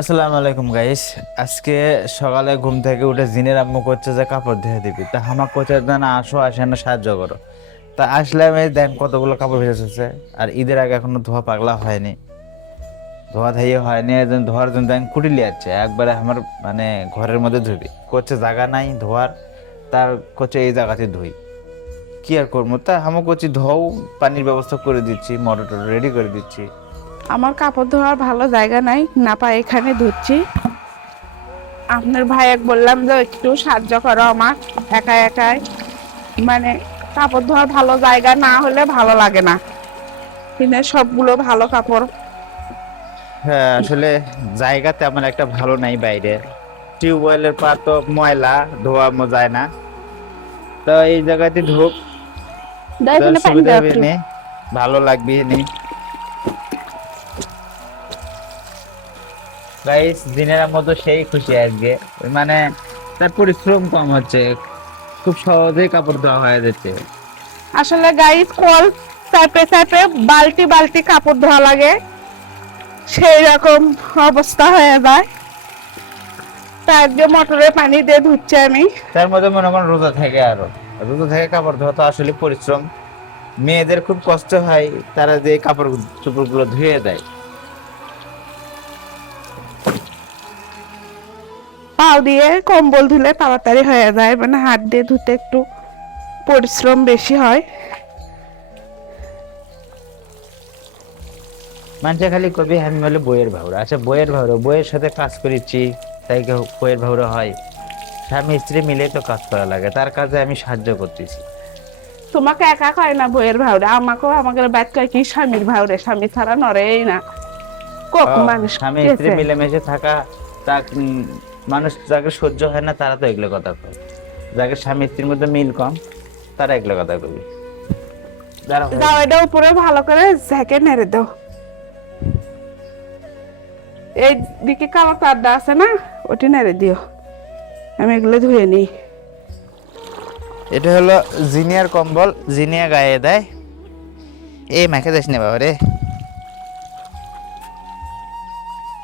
আসসালামু আলাইকুম গাইস। আজকে সকালে ঘুম থেকে উঠে জিনের আম্মু করছে যে কাপড় ধুয়ে দিবি, তা হামাক করছে না আসো, আসে না সাহায্য করো। তা আসলাম, এই দেখ কতগুলো কাপড় ভেজেছে। আর ঈদের আগে এখনো ধোয়া পাগলা হয়নি, ধোয়া ধাইয়ে হয়নি, একজন ধোয়ার জন্য আমি কুটি লিয়াচ্ছে একবারে আমার মানে ঘরের মধ্যে ধুবি করছে, জায়গা নাই ধোয়ার। তার করছে এই জায়গাতে ধুই, কি আর করবো। তা হামা করছি ধোও, পানির ব্যবস্থা করে দিচ্ছি, মোটর রেডি করে দিচ্ছি। আমার কাপড় ধোয়ার ভালো জায়গা নাই, না পাই এখানে ধুচ্ছি। আপনার ভাইয়াক বললাম যে একটু সাহায্য করো আমার, একা একাই মানে কাপড় ধোয়ার ভালো জায়গা না হলে ভালো লাগে না, কিন্তু সবগুলো ভালো কাপড়। হ্যাঁ, আসলে জায়গা তেমন একটা ভালো নাই বাইরে, টিউবওয়েলের পা তো ময়লা, ধোয়া যায় না। তো এই জায়গাতে ঢোক, তো এখানে পানি সুবিধা দাও হবে একটু। নি, ভালো লাগবে নি। গাইস, দিনের মতো সেই খুশি আজকে, ওই মানে তার পরিশ্রম কম হচ্ছে, খুব সহজেই কাপড় ধোয়া হয়ে যাচ্ছে। আসলে গাইস কল চাপে চাপে বালতি বালতি কাপড় ধোয়া লাগে, সেই রকম অবস্থা হয়ে যায়। তার যে মোটরে পানি দিয়ে ধুচ্ছি আমি। তার মধ্যে মনে করেন রোজা থেকে, আরো রোজা থেকে কাপড় ধোয়া তো আসলে পরিশ্রম, মেয়েদের খুব কষ্ট হয়, তারা যে কাপড় চোপড় গুলো ধুয়ে দেয়। পাও দিয়ে কম্বল ধুলে তাড়াতাড়ি হয়ে যায়, মানে হাত দিয়ে ধুতে একটু পরিশ্রম বেশি হয়। মানুষে খালি কবি আমি বলে বইয়ের ভাউরা, আচ্ছা বইয়ের ভাউরা, বইয়ের সাথে কাজ করেছি তাই বইয়ের ভাউরা হয়। স্বামী স্ত্রী মিলে তো কাজ করা লাগে, তার কাজে আমি সাহায্য করতেছি। তোমাকে একা কয় না বইয়ের ভাউরে, আমাকেও আমাকে ব্যাট কয় কি স্বামীর ভাউরে, স্বামী ছাড়া নড়েই না। কক মানুষ স্বামী স্ত্রী কেছে মিলেমিশে থাকা, তা মানুষ যাকে সহ্য হয় না তারা তো এগুলো কথা কয়, যাকে স্বামী স্ত্রীর মধ্যে মিল কম তারা এগুলো কথা কবি। দাও এটা উপরে ভালো করে ঝেঁকে নেড়ে দাও। এই দিকে কালো তারটা আছে না, ওটি নেড়ে দিও, আমি এগুলো ধুয়ে নিই। এটা হলো জিনিয়ার কম্বল, জিনিয়া গায়ে দেয়। এই মেখে দিস না বাবা রে,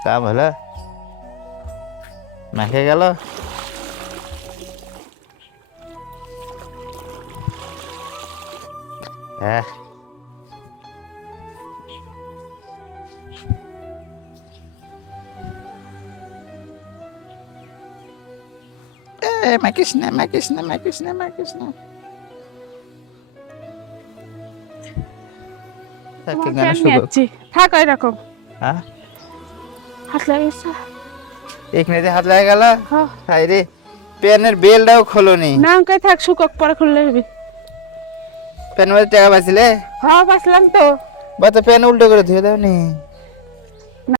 কাম হলো, মেখে গেল। হ্যাঁ, মাকিস না, মাকিস না, মাকিস না, মাকিস না। তোমার ফ্যান নিয়েছি, থাক এরকম। হ্যাঁ, হাত লাগিয়েছে। এখানে হাত লাগে গেল। হ্যাঁ। হাই রে, প্যানের বেলটাও খোলনি। না অঙ্কে থাক, শুকক পরে খুললে হবে। প্যান মধ্যে টাকা বাঁচলে, হ্যাঁ বাসলাম তো। বা তো প্যান উল্টো করে ধুয়ে দাও নি।